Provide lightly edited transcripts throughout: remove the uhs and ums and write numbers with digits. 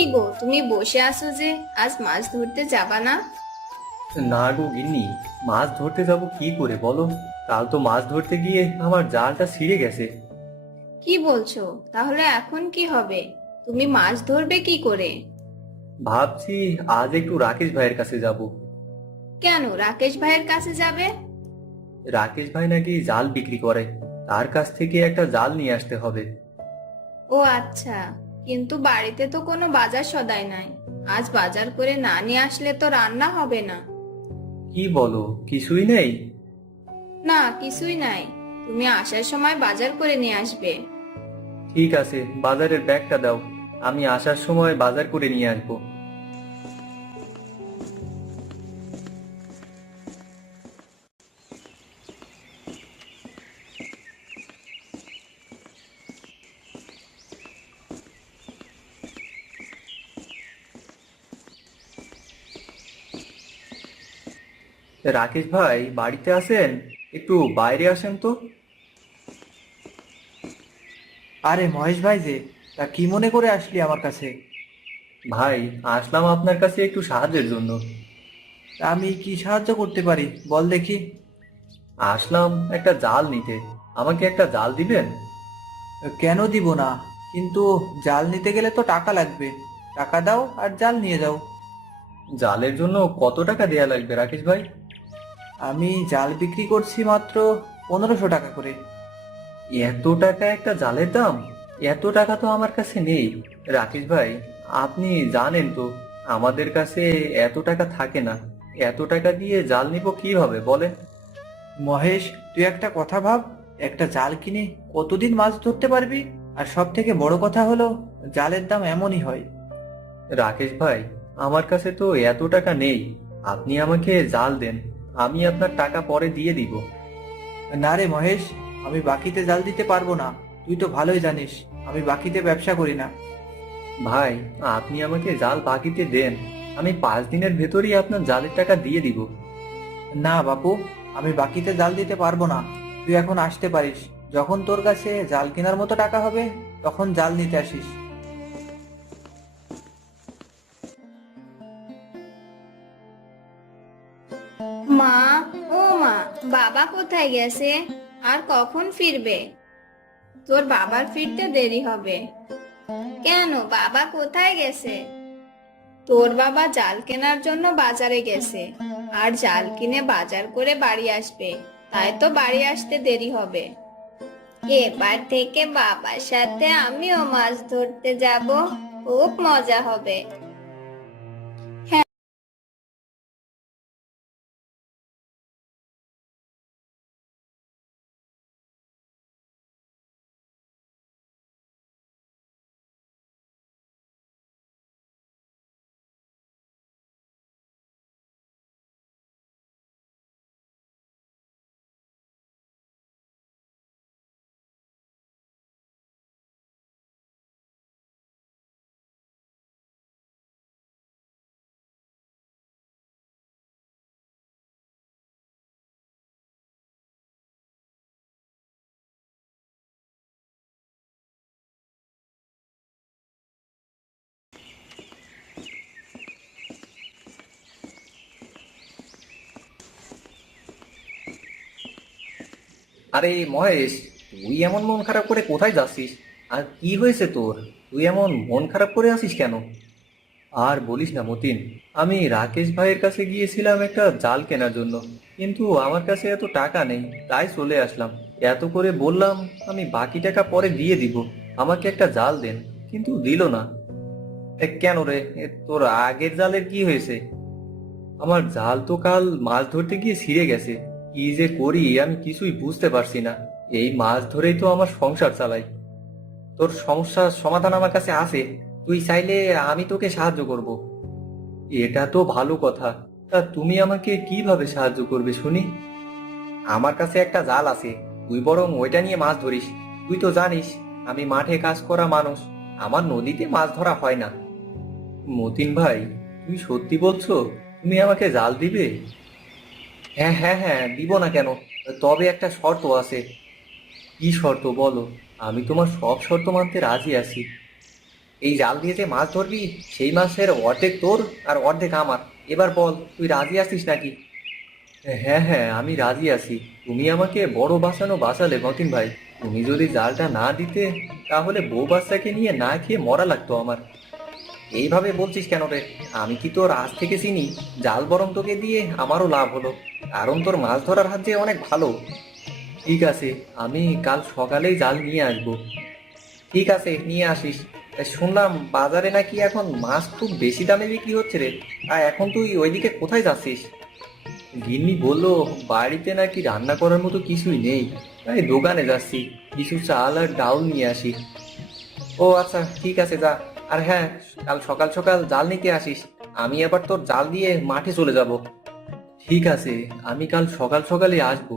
কি গো, তুমি বসে আছো যে? আজ মাছ ধরতে যাবা না? না গো গিন্নি, মাছ ধরতে যাব কি করে বলো? কাল তো মাছ ধরতে গিয়ে আমার জালটা ছিঁড়ে গেছে। কি বলছো? তাহলে এখন কি হবে? তুমি মাছ ধরবে কি করে? ভাবছি আজ একটু রাকেশ ভাইয়ের কাছে যাব। কেন রাকেশ ভাইয়ের কাছে যাবে? রাকেশ ভাই নাকি জাল বিক্রি করে, তার কাছ থেকে একটা জাল নিয়ে আসতে হবে। ও আচ্ছা, কিন্তু বাড়িতে তো কোনো বাজার সদাই নাই। আজ বাজার করে না নিয়ে আসলে তো রান্না হবে না। কি বলো, কিছুই নেই? না, কিছুই নাই। তুমি আসার সময় বাজার করে নিয়ে আসবে। ঠিক আছে, বাজারের ব্যাগটা দাও, আমি আসার সময় বাজার করে নিয়ে আসবো। রাকেশ ভাই বাড়িতে আছেন? একটু বাইরে আসেন তো। আরে মহেশ ভাই যে, তা কি মনে করে আসলি আমার কাছে? ভাই, আসলাম আপনার কাছে একটু সাহায্যের জন্য। তা আমি কি সাহায্য করতে পারি বল দেখি। আসলাম একটা জাল নিতে, আমাকে একটা জাল দিবেন? কেন দিব না, কিন্তু জাল নিতে গেলে তো টাকা লাগবে। টাকা দাও আর জাল নিয়ে যাও। জালের জন্য কত টাকা দেয়া লাগবে রাকেশ ভাই? আমি জাল বিক্রি করছি মাত্র 1500 টাকা করে। এত টাকা একটা জালের দাম? এত টাকা তো আমার কাছে নেই রাকেশ ভাই। আপনি জানেন তো, আমাদের কাছে এত টাকা থাকে না। এত টাকা দিয়ে জাল নিব কিভাবে বলেন? মহেশ, তুই একটা কথা ভাব, একটা জাল কিনে কতদিন মাছ ধরতে পারবি? আর সব থেকে বড় কথা হলো, জালের দাম এমনই হয়। রাকেশ ভাই, আমার কাছে তো এত টাকা নেই। আপনি আমাকে জাল দেন, আমি আপনার টাকা পরে দিয়ে দিব। না রে মহেশ, আমি বাকিতে জাল দিতে পারবো না। তুই তো ভালোই জানিস আমি বাকিতে ব্যবসা করি না। ভাই, আপনি আমাকে জাল বাকিতে দেন, আমি 5 দিনের ভেতরেই আপনার জালের টাকা দিয়ে দিব। না বাপু, আমি বাকিতে জাল দিতে পারবো না। তুই এখন আসতে পারিস, যখন তোর কাছে জাল কেনার মতো টাকা হবে তখন জাল নিতে আসিস। মা, ও মা, বাবা কোথায় গেছে? আর কখন ফিরবে? তোর বাবার ফিরতে দেরি হবে। কেন, বাবা কোথায় গেছে? তোর বাবা জাল কেনার জন্য বাজারে গেছে। আর জাল কিনে বাজার করে বাড়ি আসবে। তাই তো বাড়ি আসতে দেরি হবে। এবার থেকে বাবার সাথে আমিও মাছ ধরতে যাব। খুব মজা হবে। হ্যাঁ। আরে মহেশ, তুই এমন মন খারাপ করে কোথায় যাচ্ছিস? আর কি হয়েছে তোর? তুই এমন মন খারাপ করে আছিস কেন? আর বলিস না মতিন, আমি রাকেশ ভাইয়ের কাছে গিয়েছিলাম একটা জাল কেনার জন্য, কিন্তু আমার কাছে এত টাকা নেই, তাই চলে আসলাম। এত করে বললাম আমি বাকি টাকা পরে দিয়ে দিব, আমাকে একটা জাল দেন, কিন্তু দিল না। কেন রে, তোর আগের জালের কি হয়েছে? আমার জাল তো কাল মাছ ধরতে গিয়ে ছিঁড়ে গেছে। কি যে করি আমি কিছুই বুঝতে পারছি না। এই মাছ ধরেই তো আমার সংসার চালাই। তোর সমস্যার সমাধান আমার কাছে আছে, তুই চাইলে আমি তোকে সাহায্য করব। এটা তো ভালো কথা। তা তুমি আমাকে কিভাবে সাহায্য করবে শুনি? আমার কাছে একটা জাল আছে, তুই বরং ওইটা নিয়ে মাছ ধরিস। তুই তো জানিস আমি মাঠে কাজ করা মানুষ, আমার নদীতে মাছ ধরা হয় না। মতিন ভাই, তুমি সত্যি বলছো? তুমি আমাকে জাল দিবে? হ্যাঁ হ্যাঁ হ্যাঁ, দিব না কেন? তবে একটা শর্ত আছে। কি শর্ত বলো? আমি তোমার সব শর্ত মানতে রাজি আছি। এই জাল দিয়ে যে মাছ ধরবি সেই মাছের অর্ধেক তোর আর অর্ধেক আমার। এবার বল, তুই রাজি আছিস নাকি? হ্যাঁ হ্যাঁ, আমি রাজি আছি। তুমি আমাকে বড় বাঁচালে মতিন ভাই। তুমি যদি জালটা না দিতে, তাহলে বউ বাচ্চাকে নিয়ে না খেয়ে মরা লাগতো আমার। এইভাবে বলছিস কেন রে? আমি কি তোর আজ থেকে চিনি? জাল বরং তোকে দিয়ে আমারও লাভ হলো, কারণ তোর মাছ ধরার হাত যে অনেক ভালো। ঠিক আছে, আমি কাল সকালেই জাল নিয়ে আসবো। ঠিক আছে, নিয়ে আসিস। শুনলাম বাজারে নাকি এখন মাছ খুব বেশি দামে বিক্রি হচ্ছে রে। আর এখন তুই ওইদিকে কোথায় যাচ্ছিস? গিন্নি বললো বাড়িতে নাকি রান্না করার মতো কিছুই নেই, তাই দোকানে যাচ্ছি, কিছু চাল আর ডাউল নিয়ে আসি। ও আচ্ছা, ঠিক আছে, যা। আর হ্যাঁ, কাল সকাল সকাল জাল নিতে আসিস। আমি আবার তোর জাল দিয়ে মাঠে চলে যাব। ঠিক আছে, আমি কাল সকাল সকালই আসবো।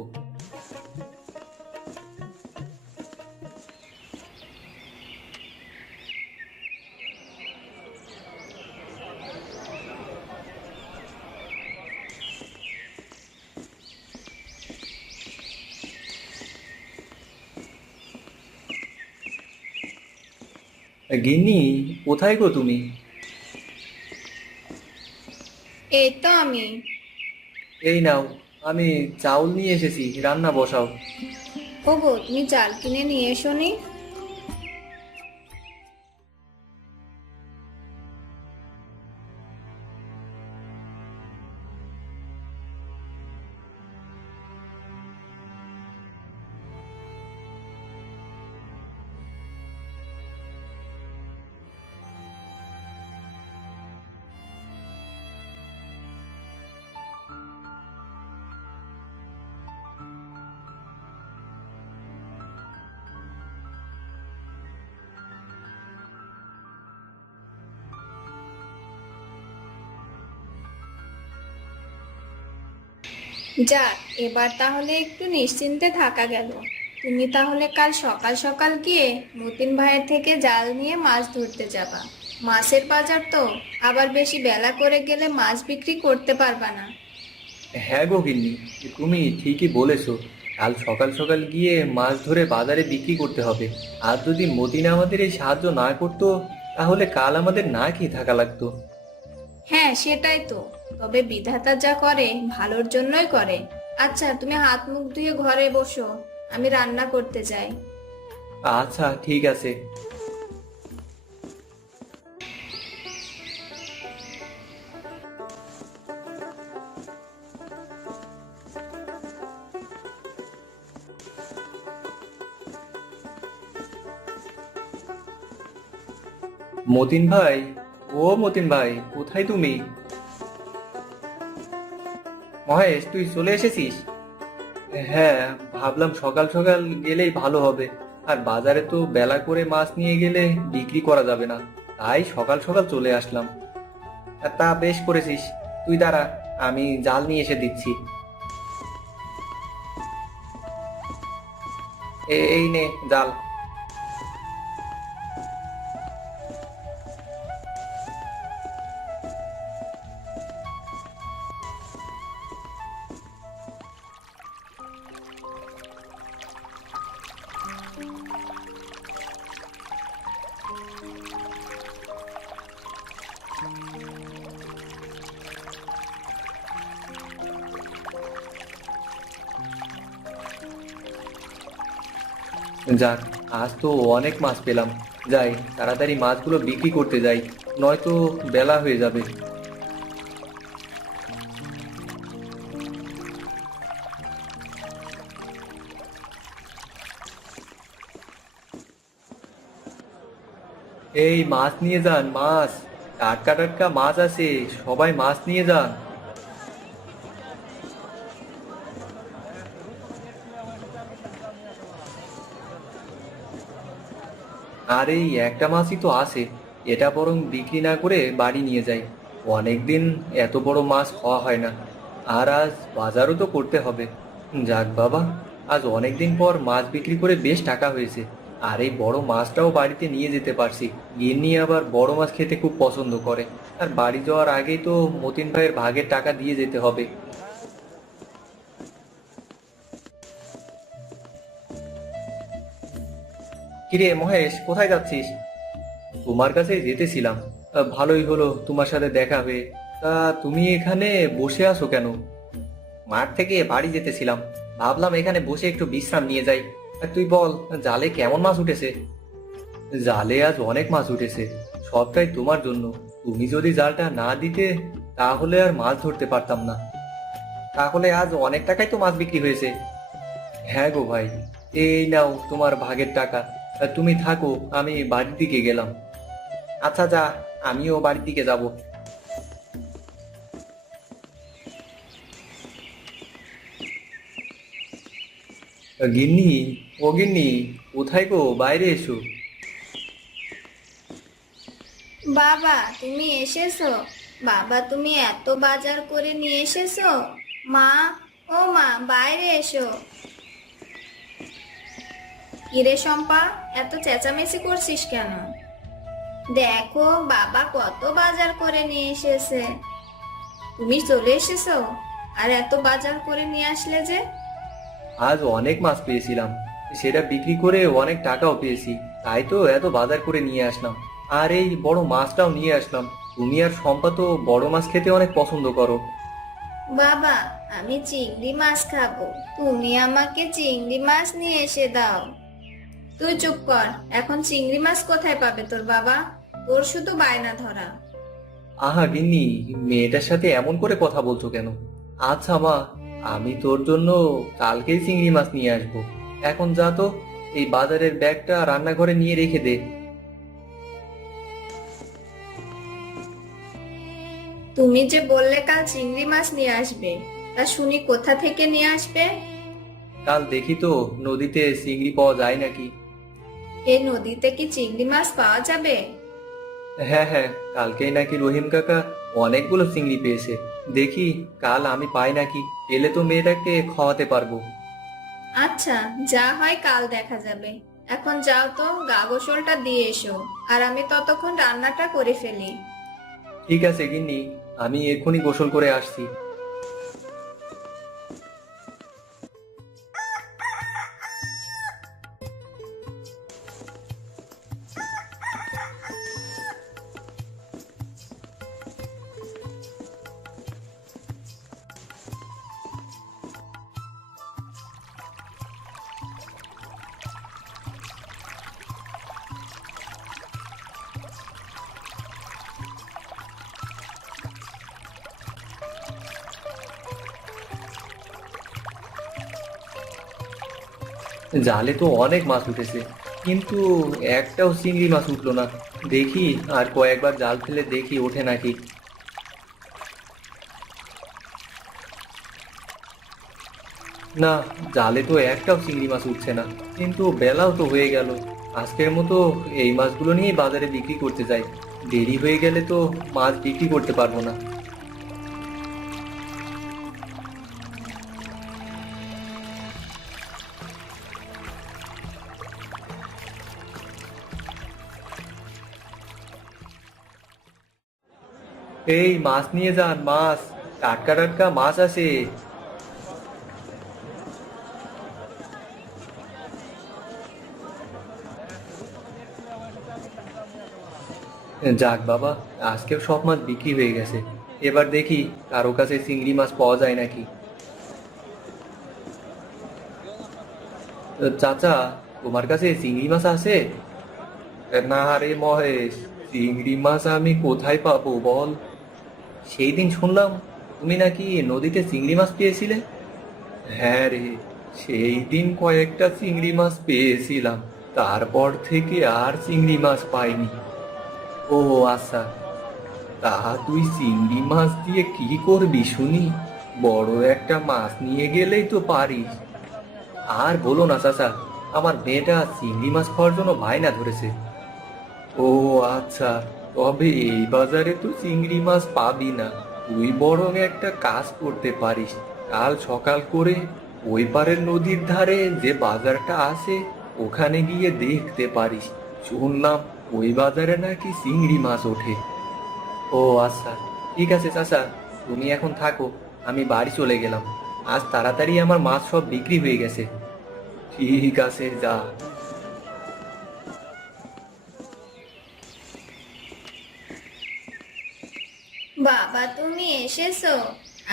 গিন্নি, কোথায় গো তুমি? এই তো আমি। এই নাও, আমি চাউল নিয়ে এসেছি, রান্না বসাও। ওগো, তুমি চাল কিনে নিয়ে এসো নি? যাক, এবার তাহলে একটু নিশ্চিন্তে থাকা গেল। তুমি তাহলে কাল সকাল সকাল গিয়ে মতিন ভাইয়ের থেকে জাল নিয়ে মাছ ধরতে যাবা। মাছের বাজার তো, আবার বেশি বেলা করে গেলে মাছ বিক্রি করতে পারবা না। হ্যাঁ গো গিন্নি, তুমি ঠিকই বলেছো। কাল সকাল সকাল গিয়ে মাছ ধরে বাজারে বিক্রি করতে হবে। আর যদি মতিন আমাদের এই সাহায্য না করতো, তাহলে কাল আমাদের না খেয়ে থাকা লাগতো। হ্যাঁ, সেটাই তো। তবে বিধাতা যা করে ভালোর জন্যই করে। আচ্ছা, তুমি হাত মুখ ধুয়ে ঘরে বসো, আমি রান্না করতে যাই। আচ্ছা, ঠিক আছে। মতিন ভাই, ও মতিন ভাই, কোথায় তুমি? মহেশ, তুই চলে এসেছিস? হ্যাঁ, ভাবলাম সকাল সকাল গেলেই ভালো হবে। আর বাজারে তো বেলা করে মাছ নিয়ে গেলে বিক্রি করা যাবে না, তাই সকাল সকাল চলে আসলাম। তা বেশ করেছিস। তুই দাঁড়া, আমি জাল নিয়ে এসে দিচ্ছি। এই নে জাল। যাক, আজ তো অনেক মাছ পেলাম। যাই, তাড়াতাড়ি মাছগুলো বিক্রি করতে যাই, নয়তো বেলা হয়ে যাবে। এই মাছ নিয়ে যান, মাছ। টাটকা টাটকা মাছ আছে, সবাই মাছ নিয়ে যান। আর এই একটা মাছই তো আছে, এটা বরং বিক্রি না করে বাড়ি নিয়ে যাই। অনেকদিন এত বড় মাছ খাওয়া হয় না। আর আজ বাজারও তো করতে হবে। যাক বাবা, আজ অনেকদিন পর মাছ বিক্রি করে বেশ টাকা হয়েছে। আর এই বড় মাছটাও বাড়িতে নিয়ে যেতে পারছি। গিন্নি আবার বড় মাছ খেতে খুব পছন্দ করে। আর বাড়ি যাওয়ার আগেই তো মতিন ভাইয়ের ভাগের টাকা দিয়ে যেতে হবে। কিরে মহেশ, কোথায় যাচ্ছিস? তোমার কাছে যেতেছিলাম। ভালোই হলো তোমার সাথে দেখা হয়ে। তা তুমি এখানে বসে আছো কেন? মাঠ থেকে বাড়ি যেতেছিলাম, ভাবলাম এখানে বসে একটু বিশ্রাম নিয়ে যাই। আর তুই বল, জালে কেমন মাছ উঠেছে? জালে আজ অনেক মাছ উঠেছে, সবটাই তোমার জন্য। তুমি যদি জালটা না দিতে তাহলে আর মাছ ধরতে পারতাম না। তাহলে আজ অনেক টাকাই তো মাছ বিক্রি হয়েছে। হ্যাঁ গো ভাই, এই নাও তোমার ভাগের টাকা। তুমি থাকো, আমি বাড়ির দিকে গেলাম। আচ্ছা যা, আমিও বাড়ির দিকে যাব। গিন্নি, ও গিন্নি, কোথায় গো? বাইরে এসো। বাবা তুমি এসেছো? বাবা তুমি এত বাজার করে নিয়ে এসেছো? মা, ও মা, বাইরে এসো। কিরে শম্পা, এত চেঁচামেচি করছিস কেন? দেখো বাবা কত বাজার করে নিয়ে এসেছে। তুমি চলে এসেছো? আর এত বাজার করে নিয়ে আসলে যে? আজ অনেক মাছ পেয়েছিলাম, সেটা বিক্রি করে অনেক টাকাও পেয়েছি, তাই তো এত বাজার করে নিয়ে আসলাম। আর এই বড় মাছটাও নিয়ে আসলাম। তুমি আর শম্পা তো বড় মাছ খেতে অনেক পছন্দ করো। বাবা আমি চিংড়ি মাছ খাবো, তুমি আমাকে চিংড়ি মাছ নিয়ে এসে দাও। তুই চুপ কর, এখন চিংড়ি মাছ কোথায় পাবে তোর বাবা? তোর শুধু বায়না ধরা। আহা গিন্নি, মেয়েটার সাথে এমন করে কথা বলছো কেন? আচ্ছা মা, আমি তোর জন্য কালকেই চিংড়ি মাছ নিয়ে আসবো। এখন যা তো, এই বাজারের ব্যাগটা রান্নাঘরে নিয়ে রেখে দে। তুমি যে বললে কাল চিংড়ি মাছ নিয়ে আসবে, তা শুনি কোথা থেকে নিয়ে আসবে? কাল দেখি তো নদীতে চিংড়ি পাওয়া যায় নাকি। এই নদীতে কি চিংড়ি মাছ পাওয়া যাবে? হ্যাঁ হ্যাঁ, কালকেই নাকি রহিম কাকা অনেকগুলো চিংড়ি পেয়েছে। দেখি কাল আমি পাই নাকি, পেলে তো মেয়েটাকে খাওয়াতে পারবো। আচ্ছা, যা হয় কাল দেখা যাবে। এখন যাও তো, গা গোসলটা দিয়ে এসো, আর আমি ততক্ষণ রান্নাটা করে ফেলি। ঠিক আছে গিন্নি, আমি এক্ষুনি গোসল করে আসছি। জালে তো অনেক মাছ উঠেছে, কিন্তু একটাও চিংড়ি মাছ উঠলো না। দেখি আর কয়েকবার জাল ফেলে দেখি ওঠে নাকি। না, জালে তো একটাও চিংড়ি মাছ উঠছে না। কিন্তু বেলাও তো হয়ে গেল, আজকের মতো এই মাছগুলো নিয়ে বাজারে বিক্রি করতে যাই। দেরি হয়ে গেলে তো মাছ বিক্রি করতে পারবো না। এই মাছ নিয়ে যান, মাছ, টাটকা টাটকা মাছ আছে। যাক বাবা, আজকেও সব মাছ বিক্রি হয়ে গেছে। এবার দেখি কারো কাছে চিংড়ি মাছ পাওয়া যায় নাকি। চাচা, তোমার কাছে চিংড়ি মাছ আছে? না রে মহেশ, চিংড়ি মাছ আমি কোথায় পাবো বল? সেই দিন শুনলাম তুমি নাকি নদীতে চিংড়ি মাছ পেয়েছিলে। হ্যাঁ রে, সেই দিন কয়েকটা চিংড়ি মাছ পেয়েছিলাম, তারপর থেকে আর চিংড়ি মাছ পাইনি। ও আচ্ছা, তা তুই চিংড়ি মাছ দিয়ে কি করবি শুনি? বড় একটা মাছ নিয়ে গেলেই তো পারিস। আর বলো না চাচা, আমার মেয়েটা চিংড়ি মাছ খাওয়ার জন্য বায়না ধরেছে। ও আচ্ছা, তবে এই বাজারে তো চিংড়ি মাছ পাবি না। তুই বরং একটা কাজ করতে পারিস, কাল সকাল করে ওই পারের নদীর ধারে যে বাজারটা আছে ওখানে গিয়ে দেখতে পারিস। শুনলাম ওই বাজারে নাকি চিংড়ি মাছ ওঠে। ও আচ্ছা, ঠিক আছে চাচা, তুমি এখন থাকো, আমি বাড়ি চলে গেলাম। আজ তাড়াতাড়ি আমার মাছ সব বিক্রি হয়ে গেছে। ঠিক আছে, যা। বাবা তুমি এসেছো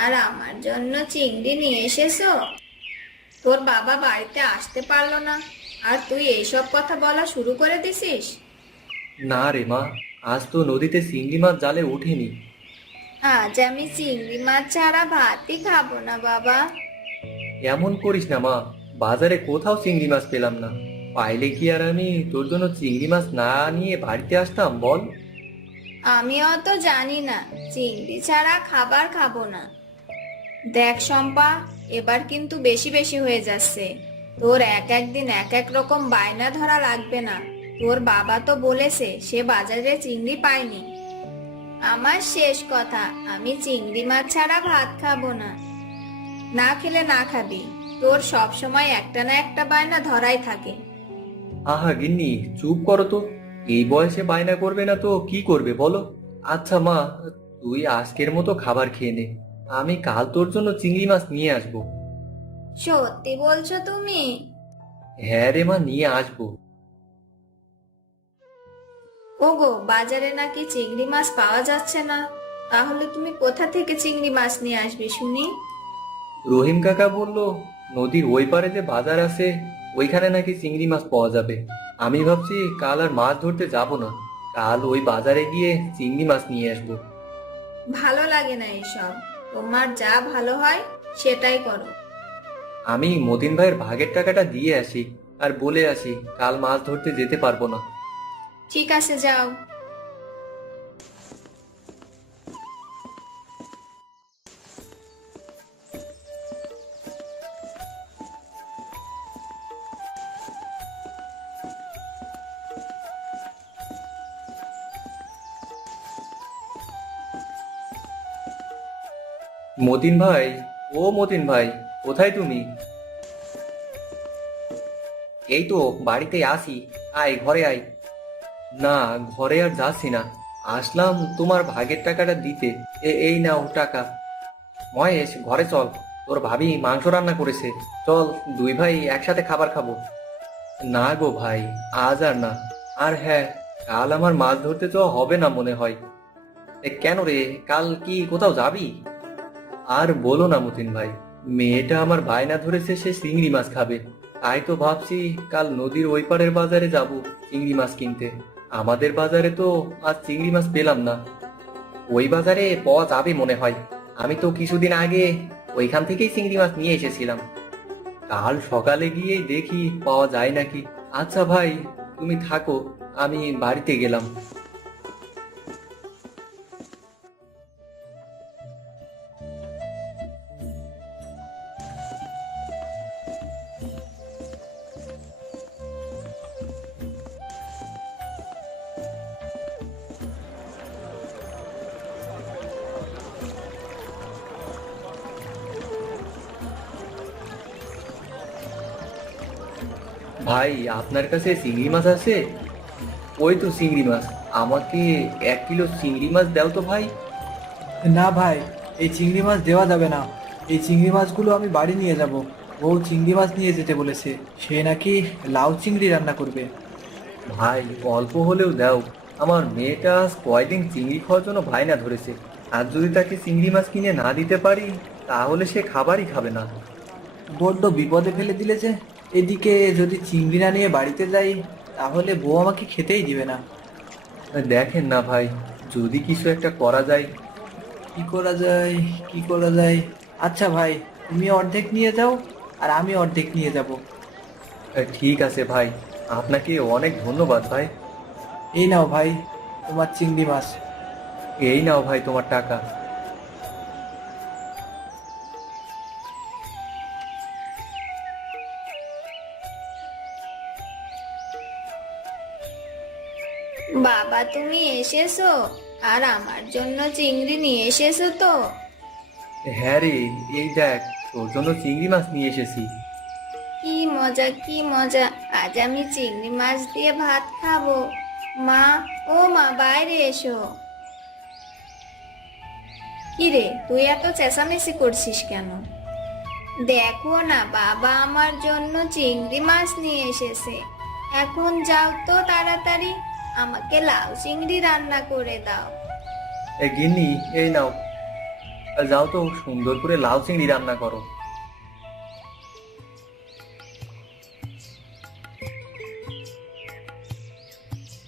আর আমার জন্য চিংড়ি নিয়ে এসেছো? তোর বাবা বাড়িতে আসতে পারলো না আর তুই এইসব কথা বলা শুরু করে দিছিস? না রে মা, আজ তো নদীতে চিংড়ি মাছ জালে ওঠেনি। আজ আমি চিংড়ি মাছ ছাড়া ভাতই খাবো না বাবা। এমন করিস না মা, বাজারে কোথাও চিংড়ি মাছ পেলাম না। পাইলে কি আর আমি তোর জন্য চিংড়ি মাছ না নিয়ে বাড়িতে আসতাম বল? আমি অত জানি না, চিংড়ি ছাড়া খাবার খাবো না। দেখ শম্পা, এবার কিন্তু বেশি বেশি হয়ে যাচ্ছে। তোর এক একদিন এক এক রকম বায়না ধরা লাগবে না। তোর বাবা তো বলেছে সে বাজারে চিংড়ি পায়নি। আমার শেষ কথা, আমি চিংড়ি মাছ ছাড়া ভাত খাবো না। না খেলে না খাবি, তোর সব সময় একটা না একটা বায়না ধরাই থাকে। আহা গিন্নি, চুপ করো তো। এই বয়সে বায়না করবে না তো কি করবে বলো? আচ্ছা মা, তুই আজকের মতো খাবার খেয়ে নে। আমি কাল তোর জন্য চিংড়ি মাছ নিয়ে আসবো। সত্যি বলছো তুমি? হ্যাঁ রে মা, নিয়ে আসবো। ওগো, বাজারে নাকি চিংড়ি মাছ পাওয়া যাচ্ছে না। তাহলে তুমি কোথা থেকে চিংড়ি মাছ নিয়ে আসবে শুনি? রহিম কাকা বলল নদীর ওই পারে যে বাজার আছে ওইখানে নাকি চিংড়ি মাছ পাওয়া যাবে। আমি ভাবছি কাল আর মাছ ধরতে যাব না, কাল ওই বাজারে গিয়ে চিংড়ি মাছ নিয়ে আসবো। ভালো লাগে না এসব। তোমার যা ভালো হয় সেটাই করো। আমি মতিন ভাইয়ের ভাগের টাকাটা দিয়ে আসি আর বলে আসি কাল মাছ ধরতে যেতে পারবো না। ঠিক আছে, যাও। মতিন ভাই, ও মতিন ভাই, কোথায় তুমি? এই তো বাড়িতে আসি, আয় ঘরে আয়। না, ঘরে আর যাচ্ছি না, আসলাম তোমার ভাগের টাকাটা দিতে। এই নাও টাকা। মহেশ, ঘরে চল, তোর ভাবি মাংস রান্না করেছে, চল দুই ভাই একসাথে খাবার খাবো। না গো ভাই, আজ আর না। আর হ্যাঁ, কাল আমার মাছ ধরতে যাওয়া হবে না মনে হয়। কেন রে, কাল কি কোথাও যাবি? আর বলো না মতিন ভাই, মেয়েটা আমার বায়না ধরেছে সে চিংড়ি মাছ খাবে। তাই তো ভাবছি কাল নদীর ওই পারের বাজারে যাব চিংড়ি মাছ কিনতে। আমাদের বাজারে তো আজ চিংড়ি মাছ পেলাম না। ওই বাজারে পাওয়া যাবে মনে হয়, আমি তো কিছুদিন আগে ওইখান থেকেই চিংড়ি মাছ নিয়ে এসেছিলাম। কাল সকালে গিয়ে দেখি পাওয়া যায় নাকি। আচ্ছা ভাই, তুমি থাকো, আমি বাড়িতে গেলাম। ভাই, আপনার কাছে চিংড়ি মাছ আছে? ওই তো চিংড়ি মাছ, আমাকে 1 কিলো চিংড়ি মাছ দাও তো ভাই। না ভাই, এই চিংড়ি মাছ দেওয়া যাবে না। এই চিংড়ি মাছগুলো আমি বাড়ি নিয়ে যাব। ও চিংড়ি মাছ নিয়ে যেতে বলেছে, সে নাকি লাউ চিংড়ি রান্না করবে। ভাই, অল্প হলেও দাও, আমার মেয়েটা আজ কয়দিন চিংড়ি খাওয়ার জন্য বায়না ধরেছে। আর যদি তাকে চিংড়ি মাছ কিনে না দিতে পারি তাহলে সে খাবারই খাবে না। বড্ড বিপদে ফেলে দিলে যে। এদিকে যদি চিংড়ি না নিয়ে বাড়িতে যাই তাহলে বউ আমাকে খেতেই দিবে না। দেখেন না ভাই, যদি কিছু একটা করা যায়। কি করা যায়, কি করা যায়? আচ্ছা ভাই, তুমি অর্ধেক নিয়ে যাও আর আমি অর্ধেক নিয়ে যাব। ঠিক আছে ভাই, আপনাকে অনেক ধন্যবাদ ভাই। এই নাও ভাই তোমার চিংড়ি মাছ। এই নাও ভাই তোমার টাকা। বাবা তুমি এসেছো আর আমার জন্য চিংড়ি নিয়ে এসেছো তো? হ্যাঁ রে, এই দেখ তোর জন্য চিংড়ি মাছ নিয়ে এসেছি। কি মজা, কি মজা! আজ আমি চিংড়ি মাছ দিয়ে ভাত খাবো। মা, ও মা, বাইরে এসো। কি রে, তুই এত চেঁচামেচি করছিস কেন? দেখো না, বাবা আমার জন্য চিংড়ি মাছ নিয়ে এসেছে। এখন যাও তো তাড়াতাড়ি, আমাকে লাউ চিংড়ি রান্না করে দাও। গিন্নি, এই নাও যাও তো সুন্দর করে লাউ চিংড়ি রান্না করো।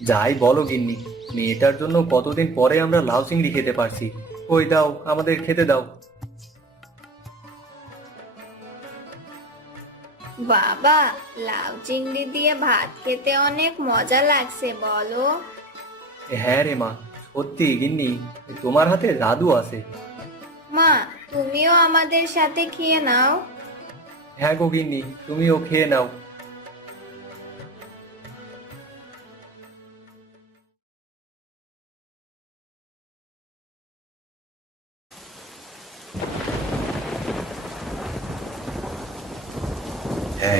যাই বলো গিন্নি, মেয়েটার জন্য কতদিন পরে আমরা লাউ চিংড়ি খেতে পারছি। ওই দাও, আমাদের খেতে দাও। বাবা, লাউ চিংড়ি দিয়ে ভাত খেতে অনেক মজা লাগছে বলো। হ্যাঁ রে মা, সত্যি গিন্নি, তোমার হাতে জাদু আছে। মা, তুমিও আমাদের সাথে খেয়ে নাও। হ্যাঁ গো গিন্নি, তুমিও খেয়ে নাও।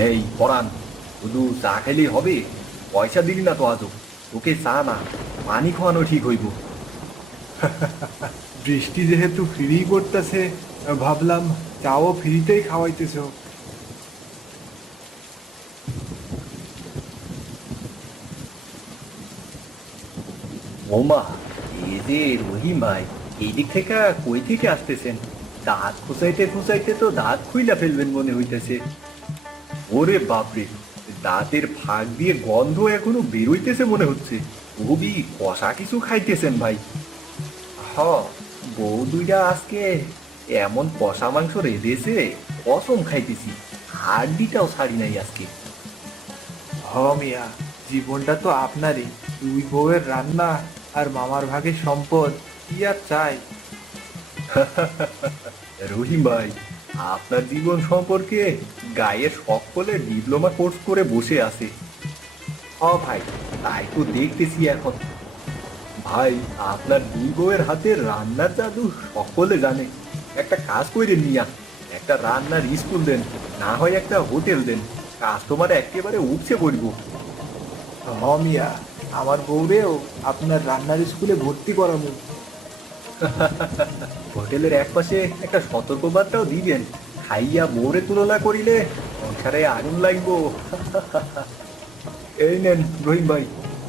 এই পরান, শুধু চা খেলেই হবে? পয়সা দিলি না তো আজও। তোকে চা না, পানি খাওয়ানো ঠিক হইব। বৃষ্টি যেহেতু ফ্রি করতেছে, ভাবলাম চাও ফ্রিতেই খাওয়াইতেছ। ওমা, এই যে রহিম ভাই, এই দিক থেকে কই থেকে আসতেছেন? দাঁত খুঁচাইতে খুঁচাইতে তো দাঁত খুইলা ফেলবেন মনে হইতেছে। ওরে বাপরে, দাঁতের ফাঁক দিয়ে গন্ধ এখনো বেরোইতেছে মনে হচ্ছে। খুবই কষা কিছু খাইতেছেন ভাই। হ, বউ দুইটা আজকে এমন কষা মাংস রেঁধেছে, কসম খাইতেছি, হাড্ডিটাও ছাড়ি নাই আজকে। হ মিয়া, জীবনটা তো আপনারই। দুই বউয়ের রান্না আর মামার ভাগের সম্পদ, কি আর চাই। রহিম ভাই, আপনার জীবন সম্পর্কে গায়ের সকলে ডিপ্লোমা কোর্স করে বসে আছে। ভাই, তাই তো দেখতেছি এখন। ভাই, আপনার দুই বউয়ের হাতের রান্নার জাদু সকলে জানে। একটা কাজ করে নিয়া, একটা রান্নার স্কুল দেন, না হয় একটা হোটেল দেন, কাস্টমার একেবারে উঠছে পড়বো। হ মিয়া, আমার বউরেও আপনার রান্নার স্কুলে ভর্তি করাবো। হোটেলের একপাশে একটা সতর্কবার্তাও দিবেন, খাইয়া বউরে তুলনা করিলে সংসারে আগুন লাগবো। এই নেন রহিম ভাই,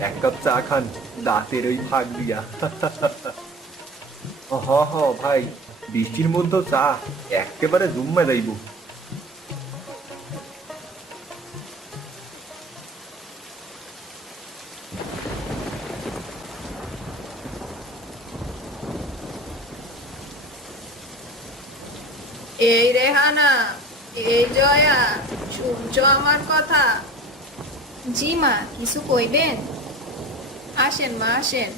এক কাপ চা খান দাঁতের ওই ফাঁক দিয়া। হ হ ভাই, বৃষ্টির মধ্যে চা একেবারে জুম্মা যাইব। এই রেহানা, এই জয়া, শুনছো আমার কথা? জি মা, কিছু কইবেন? আসেন মা, আসেন,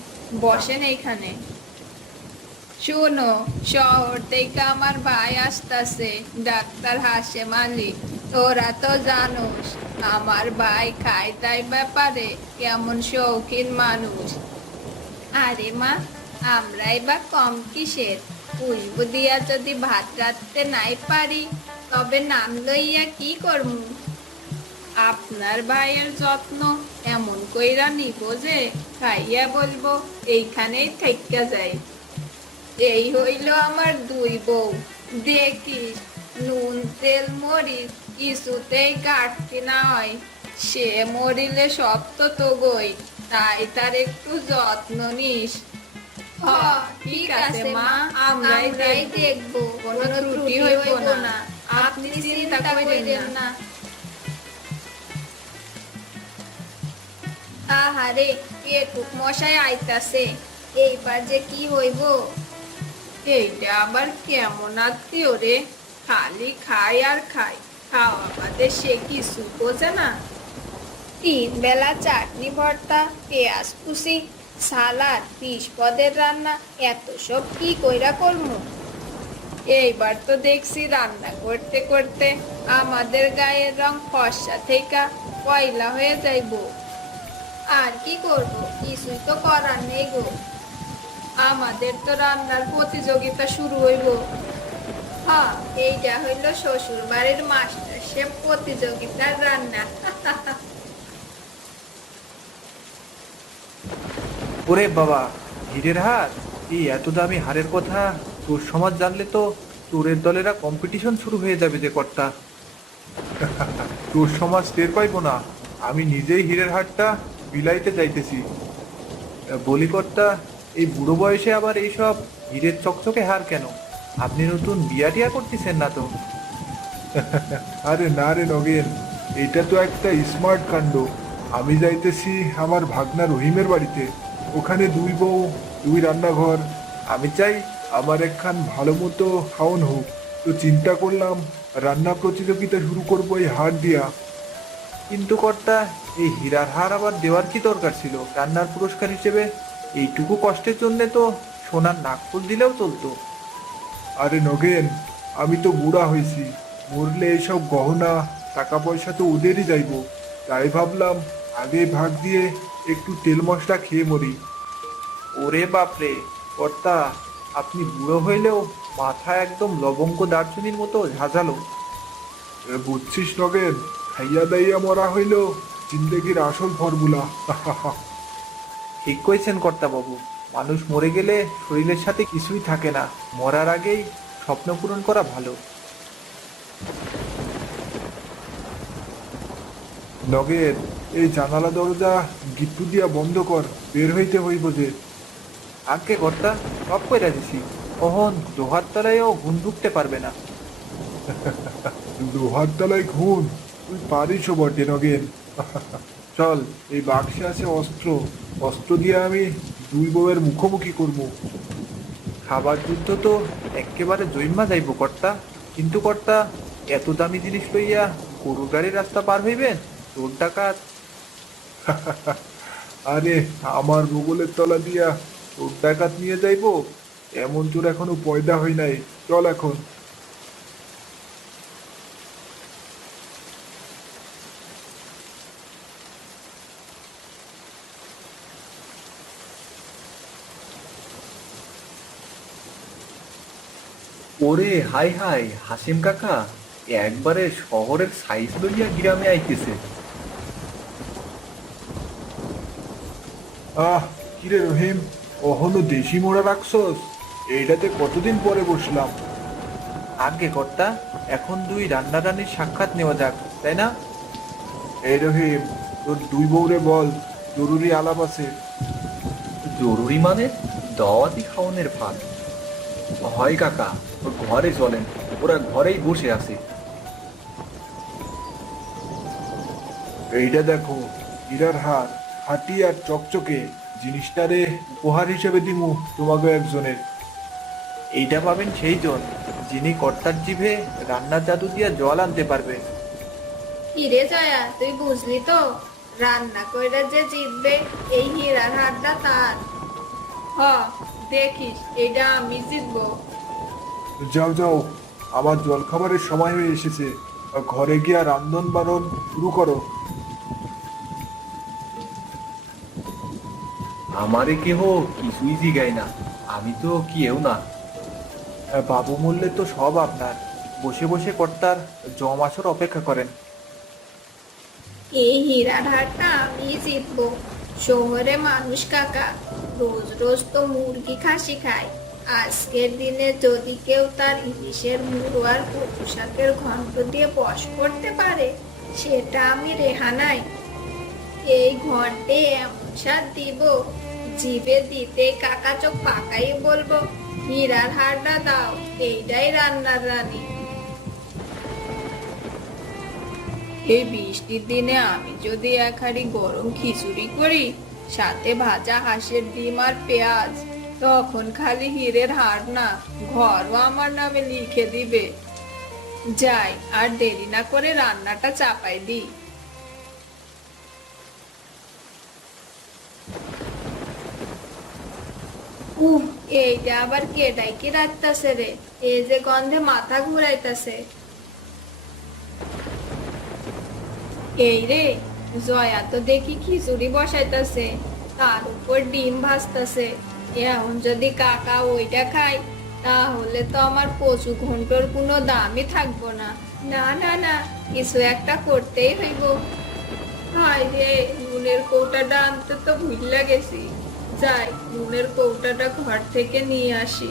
বসেন এইখানে। শুনো, শহর থেকে আমার ভাই আসতাছে, ডাক্তার হাশেম আলী। তোরা তো জানোস আমার ভাই খাই দাই ব্যাপারে কেমন শৌখিন মানুষ। আরে মা, আমরাই বা কম কিসের? পুষবু দিয়া যদি ভাত রাঁধতে নাই পারি, তবে নাম লইয়া কি করমু? আপনার ভাইয়ের যত্ন এমন কইরা নিব যে খাইয়া বলবো এইখানেই থেইকা যাই। এই হইল আমার দুই বউ, দেখিস নুন তেল মরিচ কিছুতেই ঘাটতি না হয়। সে মরিলে সব তো তোগই, তাই তার একটু যত্ন নিস। ঠিক আছে মা, আমরাই দেখবো, কোনো ত্রুটি হইব না, আপনি চিন্তা করেন না। আহারে, পেটুক মশাই আইতাছে, এইবার যে কি হইব? এইটা আবার কেমন আত্মীয় রে, খালি খায় আর খায়, খাওয়া বাদে সে কিছু বোঝে না। 3 বেলা চাটনি ভর্তা, পেঁয়াজ কুচি, সালাদ, 20 পদের রান্না, এত সব কি কইরা করমু? এইবার তো দেখছি রান্না করতে করতে আমাদের গায়ের রং ফর্সা থেকে পয়লা হয়ে যাইবো। আর কি করব, কিছুই তো করার নেই গো। আমাদের তো রান্নার প্রতিযোগিতা শুরু হইব। হ্যাঁ, এইটা হইল শ্বশুর বাড়ির মাস্টার শেফ প্রতিযোগিতার রান্না। ওরে বাবা, হীরের হার! এই এত দামি হারের কথা তোর সমাজ জানলে তো তোরের দলেরা কম্পিটিশন শুরু হয়ে যাবে যে কর্তা। তোর সমাজ টের পাইবো না, আমি নিজেই হীরের হারটা বিলাইতে যাইতেছি। বলি কর্তা, এই বুড়ো বয়সে আবার এইসব হীরের চকচকে হার কেন? আপনি নতুন বিয়া টিয়া করতেছেন না তো? আরে না রে নগেন, এটা তো একটা স্মার্ট কাণ্ড। আমি যাইতেছি আমার ভাগনা রহিমের বাড়িতে। ওখানে দুই বউ, দুই রান্নাঘর। আমি চাই আমার একখান ভালো মতো খাওন হোক। তো চিন্তা করলাম রান্না প্রতিযোগিতা শুরু করবো এই হাট দিয়া। কিন্তু কর্তা, এই হীরার হার আবার দেওয়ার কি দরকার ছিল রান্নার পুরস্কার হিসেবে? এইটুকু কষ্টের জন্য তো সোনার নাকফুল দিলেও চলতো। আরে নগেন, আমি তো বুড়া হয়েছি, মরলে এইসব গহনা টাকা পয়সা তো ওদেরই যাইবো। তাই ভাবলাম আগে ভাগ দিয়ে একটু তেল মশলা খেয়ে মরি। ওরে বাপরে কর্তা, আপনি বুড়ো হইলেও মাথা একদম লবঙ্গ দারচুনির মতো ঝাঁঝালো। বুঝছিস নগেন, খাইয়া দাইয়া মরা হইল জিন্দেগির আসল ফর্মুলা। ঠিক কইছেন কর্তা বাবু, মানুষ মরে গেলে শরীরের সাথে কিছুই থাকে না, মরার আগেই স্বপ্ন পূরণ করা ভালো। নগেন, এই জানালা দরজা গিট্টু দিয়া বন্ধ কর, বের হইতে হইব যে। আগে কর্তা, সব কইরা দিছি, কখন লোহার তলায়ও ঘুম ঢুকতে পারবে না। লোহার তলায় ঘুণ? তুই পারিসও বটে নগেন। চল, এই বাক্সে আছে অস্ত্র। অস্ত্র দিয়ে আমি দুই বউয়ের মুখোমুখি করবো। খাবার যুদ্ধ তো একেবারে জৈমা যাইব কর্তা, কিন্তু কর্তা, এত দামি জিনিস লইয়া গরুর গাড়ির রাস্তা পার হইবেন? চোর ডাকাত। আরে, আমার বগলের তলা দিয়া চোর ডাকাত নিয়ে যাইবো? এমন চোর এখনো পয়দা হই নাই। চল এখন। ওরে হাই হাই, হাসিম কাকা একবারে শহরের সাইজ লইয়া গ্রামে আইতেছে। কিরে রহিম, অহনো দেশি মোড়া রাখছস? এইটাতে কতদিন পরে বসলাম। আগে কর্তা, এখন দুই রান্নারানির সাক্ষাৎ নেওয়া যাক, তাই না? এই রহিম, তোর দুই বউরে বল, জরুরি আলাপ আছে। জরুরি মানে? দাওয়াতি খাওয়ানোর ফাঁক? হয় কাকা, ওর ঘরে চলেন, ওরা ঘরেই বসে আছে। এইটা দেখো, হীরার হার, হাঁটি আর চকচকে। জিনিসটারে উপহার হিসেবে দিমু তোমাকে একজনের। এইটা পাবেন সেই জন যিনি কর্তার জিভে রান্নার জাদু দিয়া জল আনতে পারবে। কিরে জয়া, তুই বুঝলি তো? রান্না কইরা যে জিতবে এই হীরার হারটা তার। হ, দেখিস এটা আমি জিতবো। যাও যাও, আমার জলখাবারের সময় হয়ে এসেছে। ঘরে গিয়া রান্ধন বাড়ন শুরু করো। আমারে কেহ কিছুই জিগায় না, আমি তো কেউ না। বাবু মূল্যে তো সব আপনার, বসে বসে কর্তার জম আসর অপেক্ষা করেন। এই হীরার হারটা আমি জিতবো। শহরে মানুষ কাকা রোজ রোজ তো মুরগি খাসি খায়। আজকের দিনে যদি কেউ তার ইলিশের মুড়ো আর কচু শাকের ঘন্ট দিয়ে বশ করতে পারে, সেটা আমি রেহানাই। এই ঘন্টে এমন স্বাদ দিব, জিভে দিতে কাকা চোখ পাকাই বলবো, হীরার হারটা দাও, এইটাই রান্নার রানী। এই বৃষ্টির দিনে আমি যদি এক হাঁড়ি গরম খিচুড়ি করি, সাথে ভাজা হাঁসের ডিম আর পেঁয়াজ, তখন খালি হীরের হার না, ঘরও আমার নামে লিখে দিবে। যাই, আর দেরি না করে রান্নাটা চাপাই দিই। উহ, এইটা আবার কেডাই কি রাখতাছে রে? এই যে গন্ধে মাথা ঘুরাইতাছে। এই রে, জয়া তো দেখি খিচুড়ি বসাইতাছে, তার উপর ডিম ভাজতাছে। এখন যদি কাকা ওইটা খায়, তাহলে তো আমার কচু ঘন্টর কোনো দামই থাকবো না। না না না, কিছু একটা করতেই হইব। হায় রে, নুনের কৌটাটা আনতে তো ভুইল্লা গেছি। যাই, নুনের কৌটাটা ঘর থেকে নিয়ে আসি।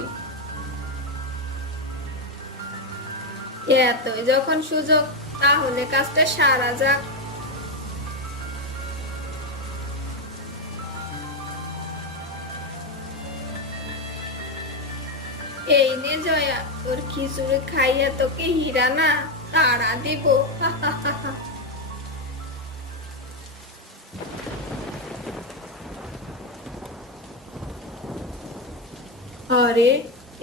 এতই যখন সুযোগ, তাহলে কাজটা সারা যাক। এই নে জয়া, তোর খিচুড়ি খাইয়া তোকে হীরা না তারা দিব। আরে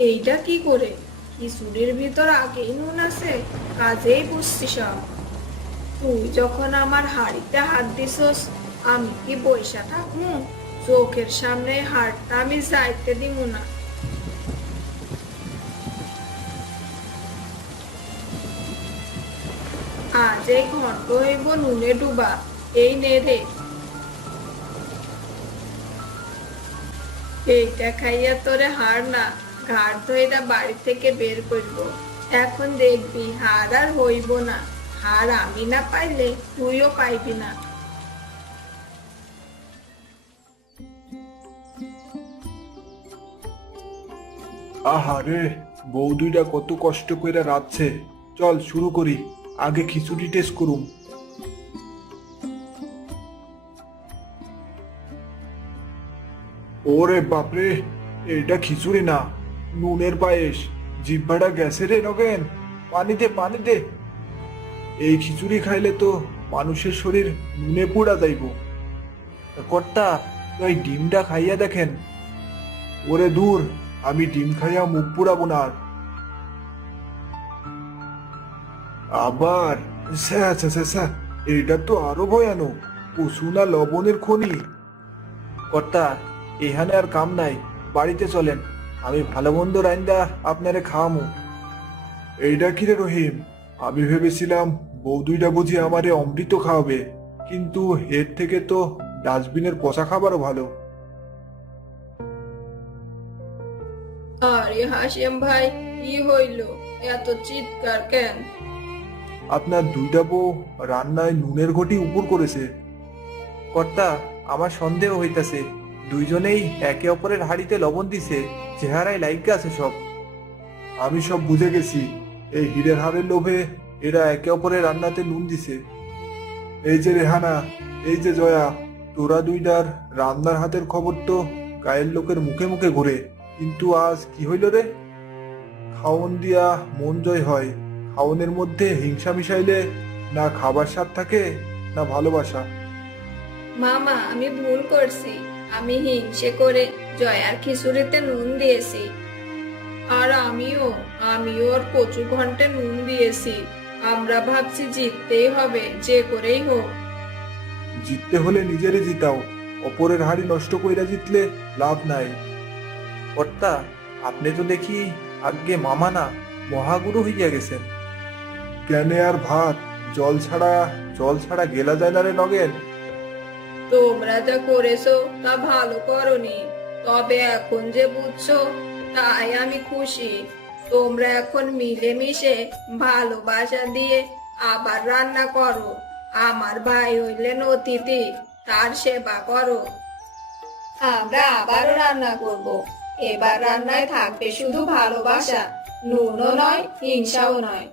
এইটা কি করে? খিচুড়ির ভিতর আগেই নুন আছে, কাজেই বুঝছি সব। তুই যখন আমার হাড়িতে হাত দিছস, আমি কি বইসা থাকবো? চোখের সামনে হাড়টা আমি যাইতে দিব না। আজ এই ঘন্ট হইব নুনে ডুবা। এই নে রে, এইটা খাইয়া তোরে হাড় না ঘাড় ধইরা বাড়ি থেকে বের করব। এখন দেখবি হাড় আর হইব না। হাড় আমি না পাইলে তুইও পাইবি না। আহারে, বউ দুইটা কত কষ্ট কইরা রাঁধছে। চল শুরু করি, আগে খিচুড়ি টেস্ট করুম। ওরে বাপরে, এটা খিচুড়ি না, নুনের পায়েস। জিহ্বাটা গেছে রে নগেন, পানি দে পানি দে। এই খিচুড়ি খাইলে তো মানুষের শরীর নুনে পুড়া যাইব। কর্তা, ওই ডিমটা খাইয়া দেখেন। ওরে দূর, আমি ডিম খাইয়া মুখ পুড়াবো না আর। আবার স্যা স্যা স্যা স্যা, এটা তো আরো ভয়ানক। পশু না লবণের খনি। কর্তা, এখানে আর কাম নাই, বাড়িতে চলেন। আমি ভালো মন্দ রাইন্দা আপনারে খাওয়ামু। এইটা কিরে রহিম, আমি ভেবেছিলাম বউ দুইটা বুঝি আমারে অমৃত খাওয়াবে, কিন্তু এর থেকে তো ডাস্টবিনের পচা খাবারও ভালো। আরে হাসেম ভাই, কি হইল? এত চিৎকার কেন? আপনার দুইটা বউ রান্নায় নুনের ঘটি উপর করেছে। কর্তা, আমার সন্দেহ হইতাছে দুইজনেই একে অপরের হাড়িতে লবণ দিছে। চেহারায় লাইগা আছে সব। আমি সব বুঝে গেছি, এই হীরের হাড়ের লোভে এরা একে অপরের রান্নাতে নুন দিছে। এই যে রেহানা, এই যে জয়া, তোরা দুইটার রান্নার হাতের খবর তো গায়ের লোকের মুখে মুখে ঘুরে, কিন্তু আজ কি হইল রে? খাওন দিয়া মন জয় হয়। খাওনের মধ্যে হিংসা মিশাইলে না খাবার স্বাদ থাকে না ভালোবাসা। মামা, আমি ভুল করছি। আমি হিংসে করে জয়ার খিচুড়িতে নুন দিয়েছি। আর আমিও ওর কচু ঘন্টে নুন দিয়েছি। আমরা ভাবছি জিততেই হবে, যে করেই হোক। জিততে হলে নিজেরই জিতাও, অপরের হাড়ি নষ্ট কইরা জিতলে লাভ নাই। কর্তা, আপনি তো দেখি আগে মামা না মহাগুরু হইয়া গেছেন। জ্ঞানে আর ভাত, জল ছাড়া গেলা যায় না রে নগেন। তোমরা যা করেছো তা ভালো করনি, তবে এখন যে বুঝছো তাই আমি খুশি। তোমরা এখন মিলেমিশে ভালোবাসা দিয়ে আবার রান্না করো। আমার ভাই হইলেন অতিথি, তার সেবা করো। আমরা আবারও রান্না করব। এবার রান্নায় থাকবে শুধু ভালোবাসা, নুনও নয়, হিংসাও নয়।